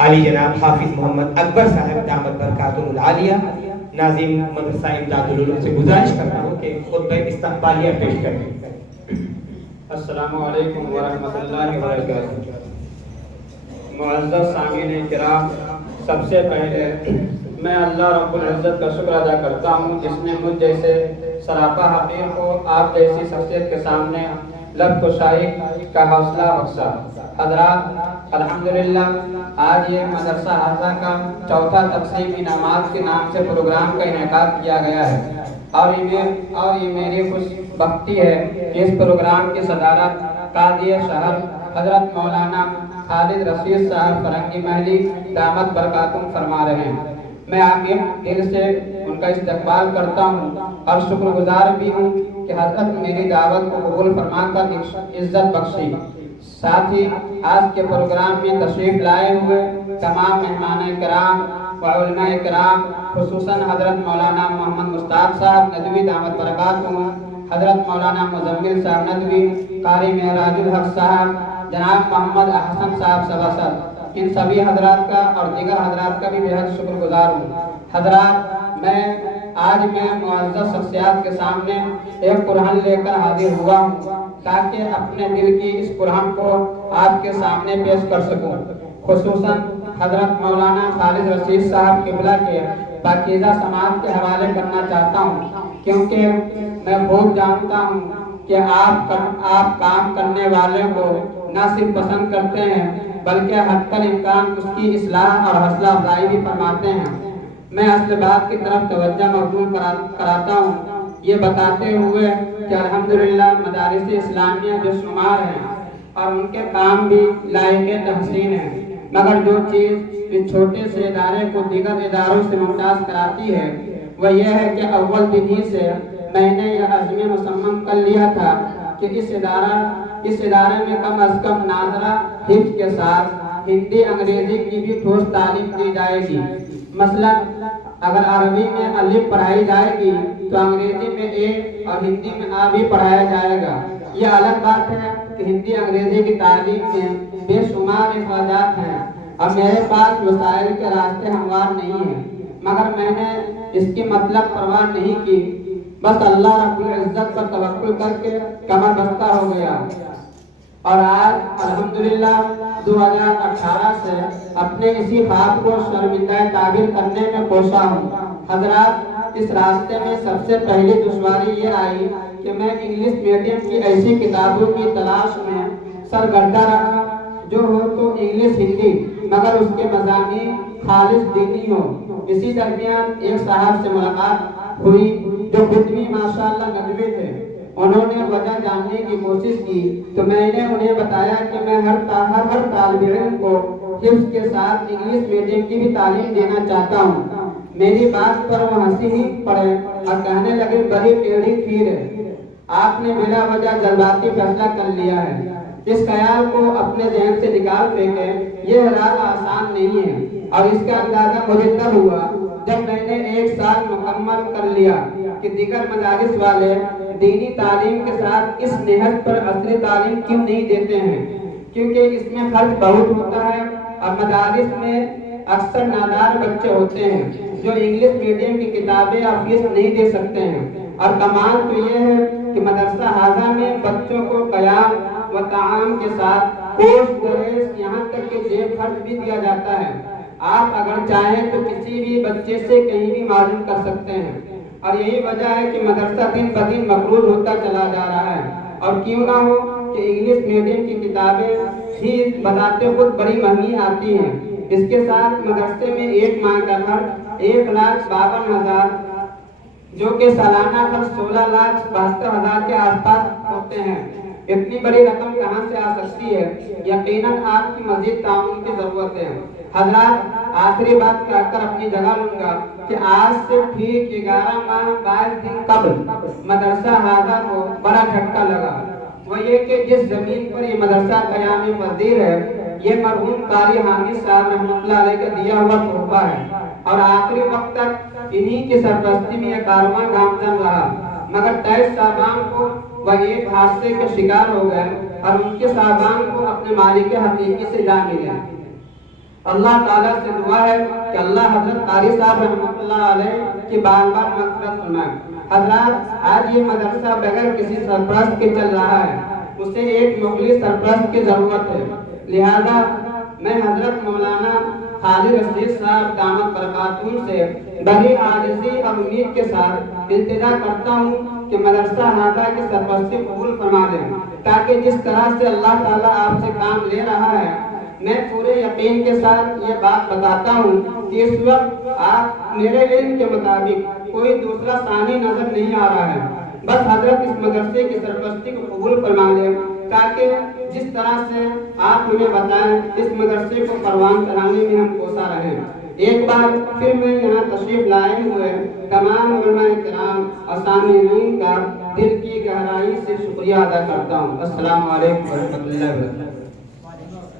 علی جناب حافظ محمد اکبر صاحب دامت برکاتہم العالیہ ناظم مدرسہ امداد العلوم سے گزارش کرتا ہوں کہ خطبہ استقبالیہ پیش کریں۔ السلام علیکم ورحمۃ اللہ وبرکاتہ۔ معزز سامعین کرام، سب سے پہلے میں اللہ رب العزت کا شکر ادا کرتا ہوں جس نے مجھ جیسے سراپا حقیر کو آپ جیسی شخصیت کے سامنے لب کشائی کا حوصلہ بخشا۔ حضرات، الحمدللہ آج یہ مدرسہ حافظہ کا چوتھا تقسیم انعامات کے نام سے پروگرام کا انعقاد کیا گیا ہے، اور یہ میری خوش بختی ہے کہ اس پروگرام کی صدارت قاضی شہر حضرت مولانا خالد رشید صاحب فرنگی محلی دامت برکاتہم فرما رہے ہیں۔ میں آمین دل سے ان کا استقبال کرتا ہوں اور شکر گزار بھی ہوں کہ حضرت میری دعوت کو قبول فرما کر عزت بخشی۔ ساتھ ہی آج کے پروگرام میں تشریف لائے ہوئے تمام مہمان کرام و علماء کرام، خصوصاً حضرت مولانا محمد مشتاق صاحب ندوی دامت برکاتہم، حضرت مولانا مزمل صاحب ندوی، قاری معراج الحق صاحب، جناب محمد احسن صاحب سباسر، ان سبھی حضرات کا اور دیگر حضرات کا بھی بہت شکر گزار ہوں۔ حضرات، میں آج معزز شخصیات کے سامنے ایک قرآن لے کر حاضر ہوا ہوں تاکہ اپنے دل کی اس قرآن کو آپ کے سامنے پیش کر سکوں۔ خصوصاً حضرت مولانا خالد رشید صاحب قبلہ کے پاکیزہ سماعت کے حوالے کرنا چاہتا ہوں، کیونکہ میں خوب جانتا ہوں کہ آپ کام کرنے والوں کو نہ صرف پسند کرتے ہیں بلکہ حتی الامکان اس کی اصلاح اور حوصلہ افزائی بھی فرماتے ہیں۔ میں اصل بات کی طرف توجہ مبذول کراتا ہوں، یہ بتاتے ہوئے کہ الحمدللہ مدارس اسلامیہ جو شمار ہیں اور ان کے کام بھی لائق تحسین ہیں، مگر جو چیز اس چھوٹے سے ادارے کو دیگر اداروں سے ممتاز کراتی ہے وہ یہ ہے کہ اول دن ہی سے میں نے یہ عزم مصمم کر لیا تھا کہ اس ادارے میں کم از کم ناظرہ حفظ کے ساتھ ہندی انگریزی کی بھی ٹھوس تعلیم دی جائے گی۔ مثلا اگر عربی میں الف پڑھائی جائے گی تو انگریزی میں اے اور ہندی میں آ بھی پڑھایا جائے گا۔ یہ الگ بات ہے کہ ہندی انگریزی کی تعلیم میں بے شمار اخراجات ہیں اور میرے پاس وسائل کے راستے ہموار نہیں ہیں، مگر میں نے اس کی مطلب پرواہ نہیں کی، بس اللہ رب العزت پر توکل کر کے کمر بستہ ہو گیا، اور آج الحمدللہ 2018 سے اپنے اسی خواب کو شرمندہ تعبیر کرنے میں کوشاں ہوں۔ حضرات، اس راستے میں سب سے پہلی دشواری یہ آئی کہ میں انگلش میڈیم کی ایسی کتابوں کی تلاش میں سرگردہ رہا جو ہو تو انگلش ہندی مگر اس کے مضامین خالص دینی ہو۔ اسی درمیان ایک صاحب سے ملاقات ہوئی جو خود بھی ماشاءاللہ ندوی تھے۔ انہوں نے وجہ جاننے کی کوشش کی تو میں نے انہیں بتایا کہ میں ہر طالب علم کو حفظ کے ساتھ انگلش میڈیم کی بھی تعلیم دینا چاہتا ہوں۔ میری بات پر وہ ہنسی ہی پڑے اور کہنے لگے بڑی ٹیڑھی کھیر ہے، آپ نے بلا وجہ جذباتی فیصلہ کر لیا ہے، اس خیال کو اپنے ذہن سے نکال پھینکے، یہ ارادہ آسان نہیں ہے۔ اور اس کا اندازہ مجھے تب ہوا جب میں نے 1 سال مکمل کر لیا کہ دیگر مدارس والے دینی تعلیم کے ساتھ اس نہج پر عصری تعلیم کیوں نہیں دیتے ہیں، کیونکہ اس میں خرچ بہت ہوتا ہے اور مدارس میں اکثر نادار بچے ہوتے ہیں جو انگلش میڈیم کی کتابیں اور فیس نہیں دے سکتے ہیں۔ اور کمال تو یہ ہے کہ مدرسہ حافظہ میں بچوں کو قیام و طعام کے ساتھ پوسٹ ڈریس یہاں تک کہ جیب خرچ بھی دیا جاتا ہے۔ آپ اگر چاہیں تو کسی بھی بچے سے کہیں بھی معلوم کر سکتے ہیں، اور یہی وجہ ہے کہ مدرسہ دن بدن مقروض ہوتا چلا جا رہا ہے۔ اور کیوں نہ ہو کہ انگلش میڈیم کی کتابیں ہی بذات خود بڑی مہنگی آتی ہیں، اس کے ساتھ مدرسے میں ایک ماہ کا خرچ 1,52,000 جو کہ سالانہ خرچ 16,72,000 کے آس پاس ہوتے ہیں۔ اتنی بڑی رقم کہاں سے آ سکتی ہے؟ یقیناً آپ کی مزید تعاون کی ضرورت ہے۔ حضرات، آخری بات کہہ کر اپنی جگہ لوں گا کہ آج سے ٹھیک 11 ماہ 22 دن قبل مدرسہ حافظہ کو بڑا جھٹکا لگا۔ وہ یہ کہ جس زمین پر یہ مدرسہ قیام پذیر ہے یہ مرحوم قاری حامد صاحب رحمۃ اللہ علیہ کا دیا ہوا تحفہ ہے، اور آخری وقت تک انہی کی سرپرستی میں یہ کارواں گامزن رہا، مگر 23 شعبان کو وہ ایک حادثے کے شکار ہو گئے اور ان کے صاحبان کو اپنے مالک حقیقی سے جا ملے۔ اللہ تعالیٰ سے دعا ہے کہ اللہ حضرت قاری صاحب رحمۃ اللہ علیہ کی بار بار مغفرت فرمائے۔ حضرات، آج یہ مدرسہ بغیر کسی سرپرست کے چل رہا ہے، اسے ایک مخلص سرپرست کی ضرورت ہے۔ لہذا میں حضرت مولانا خالد رشید صاحب دامت برکاتہم سے بڑی عاجزی اور امید کے ساتھ التجا کرتا ہوں کہ مدرسہ ہادہ کی سرپرستی قبول فرما دیں، تاکہ جس طرح سے اللہ تعالیٰ آپ سے کام لے رہا ہے، میں پورے یقین کے ساتھ یہ بات بتاتا ہوں کہ اس وقت آپ میرے علم کے مطابق کوئی دوسرا ثانی نظر نہیں آ رہا ہے۔ بس حضرت اس مدرسے کی سرپرستی کو قبول فرما لیں، تاکہ جس طرح سے آپ ہمیں بتائیں اس مدرسے کو پروان چڑھانے میں ہم کوسا رہیں۔ ایک بار پھر میں یہاں تشریف لائے ہوئے تمام علماء کرام اور سامعین کا دل کی گہرائی سے شکریہ ادا کرتا ہوں۔ السلام علیکم ورحمۃ اللہ وبرکاتہ۔